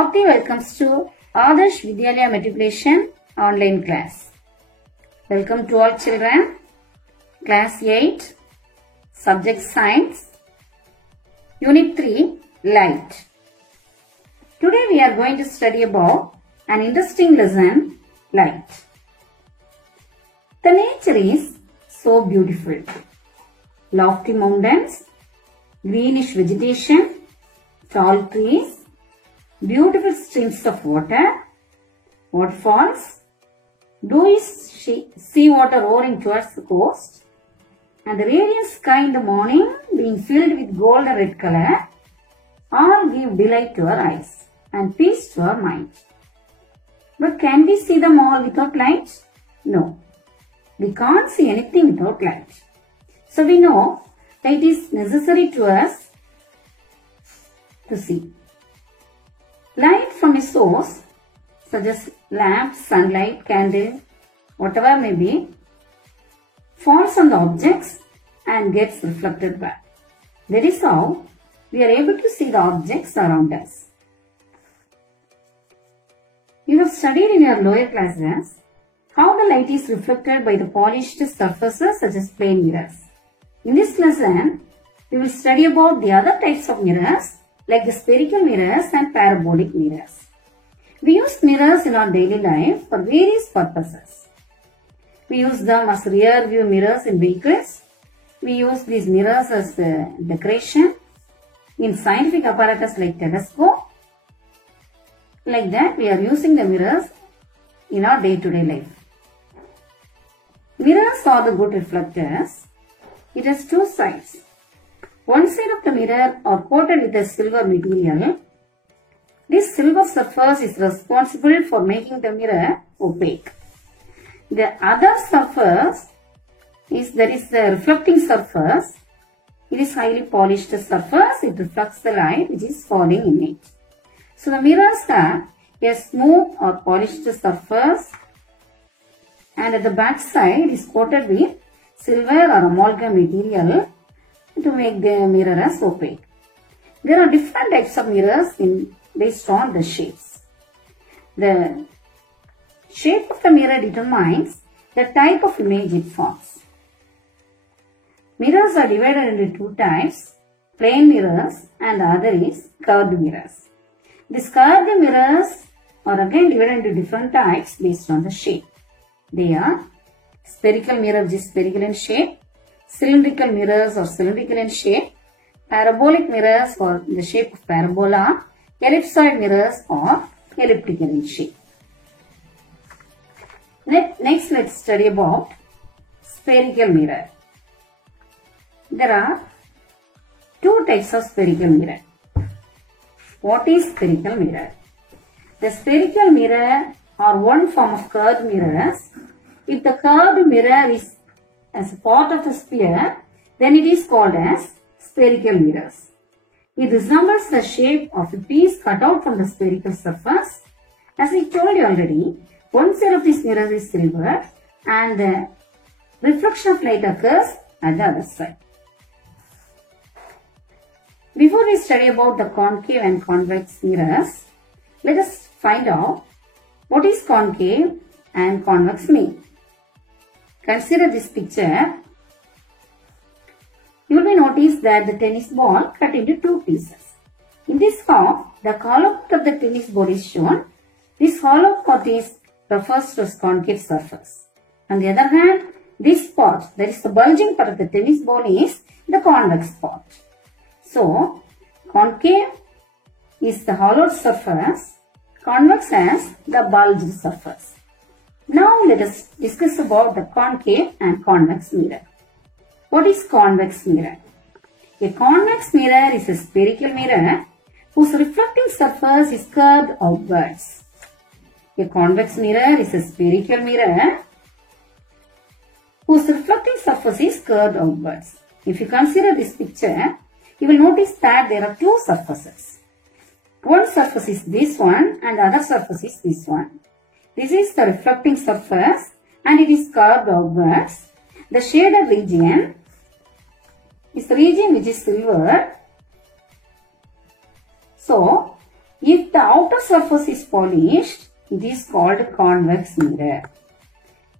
Hearty welcomes to Adarsh Vidyalaya Matriculation online class. Welcome to all children. Class 8, Subject Science, Unit 3, Light. Today we are going to study about an interesting lesson, light. The nature is so beautiful. Lofty mountains, greenish vegetation, tall trees, beautiful streams of water, waterfalls, dewy sea water roaring towards the coast, and the radiant sky in the morning being filled with gold and red color, all give delight to our eyes and peace to our mind. But can we see them all without light? No. We can't see anything without light. So we know that it is necessary to us to see. Light from a source such as lamp, sunlight, candle, whatever may be, falls on the objects and gets reflected back. That is how we are able to see the objects around us. You have studied in your lower classes how the light is reflected by the polished surfaces such as plane mirrors. In this lesson, we will study about the other types of mirrors like the spherical mirrors and parabolic mirrors. We use mirrors in our daily life for various purposes. We use them as rear view mirrors in vehicles. We use these mirrors as decoration in scientific apparatus like telescope. Like that, we are using the mirrors in our day-to-day life. Mirrors are the good reflectors. It has two sides. One side of the mirror are coated with a silver material. This silver surface is responsible for making the mirror opaque. The other surface is the reflecting surface. It is highly polished surface. It reflects the light which is falling in it. So the mirrors have a smooth or polished surface, and at the back side is coated with silver or amalgam material to make the mirror as opaque. There are different types of mirrors based on the shapes. The shape of the mirror determines the type of image it forms. Mirrors are divided into two types, plane mirrors and the other is curved mirrors. These curved mirrors are again divided into different types based on the shape. They are spherical mirror which is spherical in shape, cylindrical mirrors or cylindrical in shape, parabolic mirrors or the shape of parabola, ellipsoid mirrors or elliptical in shape. Next, let's study about spherical mirror. There are two types of spherical mirror. What is spherical mirror? The spherical mirror are one form of curved mirrors. If the curved mirror is as a part of the sphere, then it is called as spherical mirrors. It resembles the shape of a piece cut out from the spherical surface. As I told you already, one side of this mirror is silver and the reflection of light occurs at the other side. Before we study about the concave and convex mirrors, let us find out what is concave and convex mean. Consider this picture. You will notice that the tennis ball cut into two pieces. In this form, the hollow part of the tennis ball is shown. This hollow part refers to as concave surface. On the other hand, this part, that is the bulging part of the tennis ball, is the convex part. So, concave is the hollowed surface, convex has the bulged surface. Now let us discuss about the concave and convex mirror. What is convex mirror? A convex mirror is a spherical mirror whose reflecting surface is curved outwards. A convex mirror is a spherical mirror whose reflecting surface is curved outwards. If you consider this picture, you will notice that there are two surfaces. One surface is this one and the other surface is this one. This is the reflecting surface and it is curved outwards. The shaded region is the region which is silver. So, If the outer surface is polished, it is called convex mirror.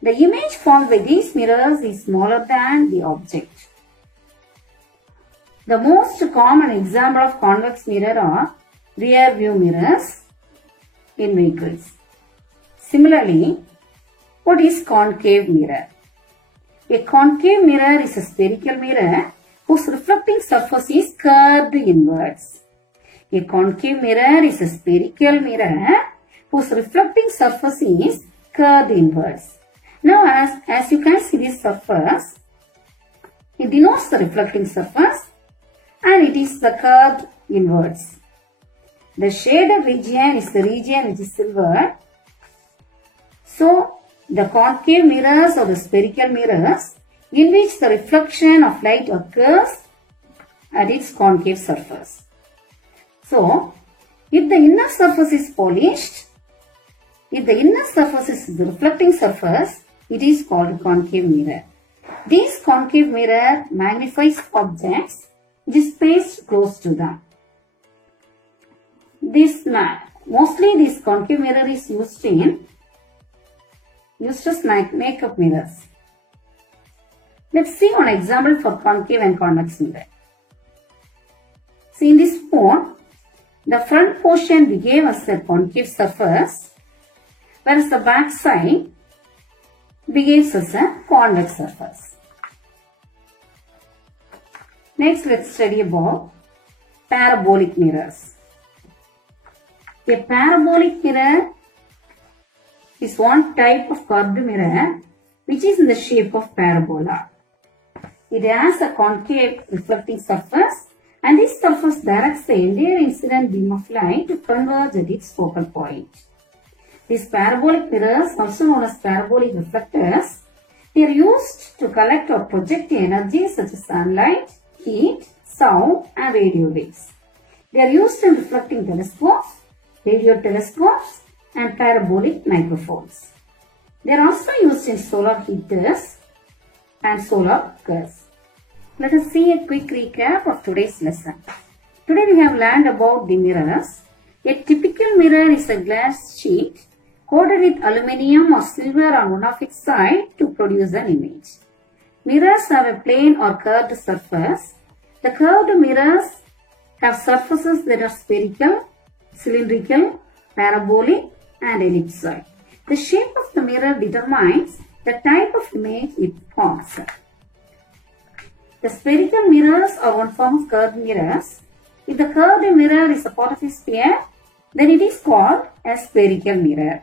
The image formed by these mirrors is smaller than the object. The most common example of convex mirror are rear view mirrors in vehicles. Similarly, what is concave mirror? A concave mirror is a spherical mirror whose reflecting surface is curved inwards. A concave mirror is a spherical mirror whose reflecting surface is curved inwards. Now as you can see this surface, it denotes the reflecting surface and it is the curved inwards. The shaded region is the region which is silver. So the concave mirrors or the spherical mirrors in which the reflection of light occurs at its concave surface. So, if the inner surface is polished, if the inner surface is the reflecting surface, it is called concave mirror. This concave mirror magnifies objects which is placed close to them. Mostly this concave mirror is used as makeup mirrors. Let's see one example for concave and convex mirror. See, in this phone, the front portion behaves as a concave surface, whereas the back side behaves as a convex surface. Next, let's study about parabolic mirrors. A parabolic mirror is one type of curved mirror which is in the shape of parabola. It has a concave reflecting surface and this surface directs the entire incident beam of light to converge at its focal point. These parabolic mirrors, also known as parabolic reflectors, they are used to collect or project the energy such as sunlight, heat, sound and radio waves. They are used in reflecting telescopes, radio telescopes and parabolic microphones. They are also used in solar heaters and solar cookers. Let us see a quick recap of today's lesson. Today we have learned about the mirrors. A typical mirror is a glass sheet coated with aluminium or silver on one of its sides to produce an image. Mirrors have a plane or curved surface. The curved mirrors have surfaces that are spherical, cylindrical, parabolic and ellipsoid. The shape of the mirror determines the type of image it forms. The spherical mirrors are one form of curved mirrors. If the curved mirror is a part of a sphere, then it is called a spherical mirror.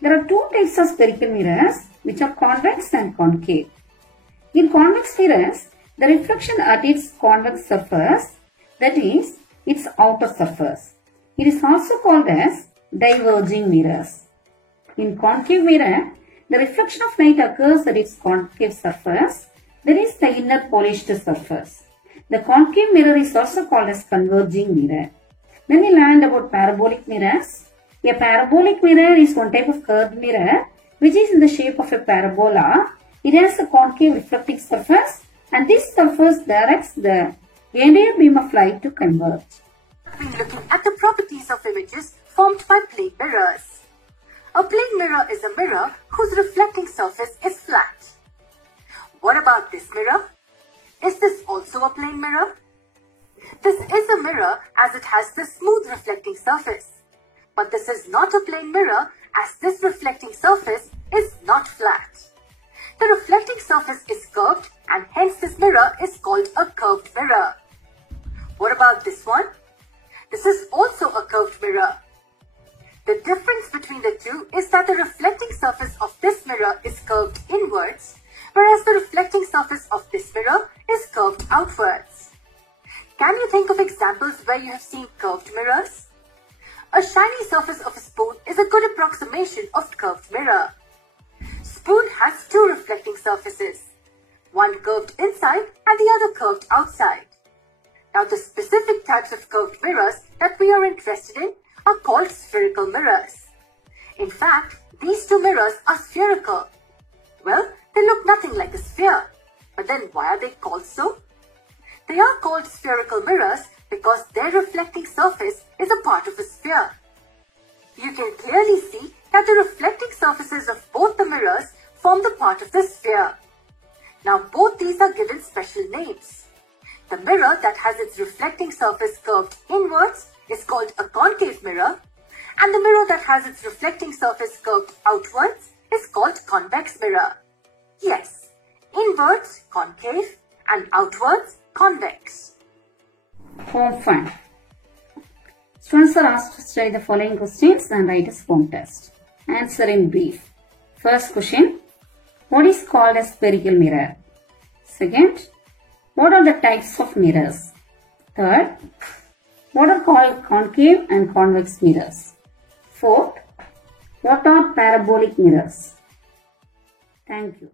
There are two types of spherical mirrors which are convex and concave. In convex mirrors, the reflection at its convex surface, that is, its outer surface. It is also called as diverging mirrors. In concave mirror, the reflection of light occurs at its concave surface, that is the inner polished surface. The concave mirror is also called as converging mirror. Then we learned about parabolic mirrors. A parabolic mirror is one type of curved mirror which is in the shape of a parabola. It has a concave reflecting surface and this surface directs the entire beam of light to converge. We've been looking at the properties of images formed by plane mirrors. A plane mirror is a mirror whose reflecting surface is flat. What about this mirror? Is this also a plane mirror? This is a mirror as it has the smooth reflecting surface. But this is not a plane mirror as this reflecting surface is not flat. The reflecting surface is curved and hence this mirror is called a curved mirror. What about this one? This is also a curved mirror. The difference between the two is that the reflecting surface of this mirror is curved inwards, whereas the reflecting surface of this mirror is curved outwards. Can you think of examples where you have seen curved mirrors? A shiny surface of a spoon is a good approximation of curved mirror. Spoon has two reflecting surfaces, one curved inside and the other curved outside. Now the specific types of curved mirrors that we are interested in are called spherical mirrors. In fact, these two mirrors are spherical. Well, they look nothing like a sphere. But then why are they called so? They are called spherical mirrors because their reflecting surface is a part of a sphere. You can clearly see that the reflecting surfaces of both the mirrors form the part of the sphere. Now both these are given special names. The mirror that has its reflecting surface curved inwards is called a concave mirror, and the mirror that has its reflecting surface curved outwards is called convex mirror. Yes, inwards concave and outwards convex. Home fun. Students are asked to study the following questions and write a home test. Answer in brief. First question, what is called a spherical mirror? Second, what are the types of mirrors? Third, what are called concave and convex mirrors? Fourth, what are parabolic mirrors? Thank you.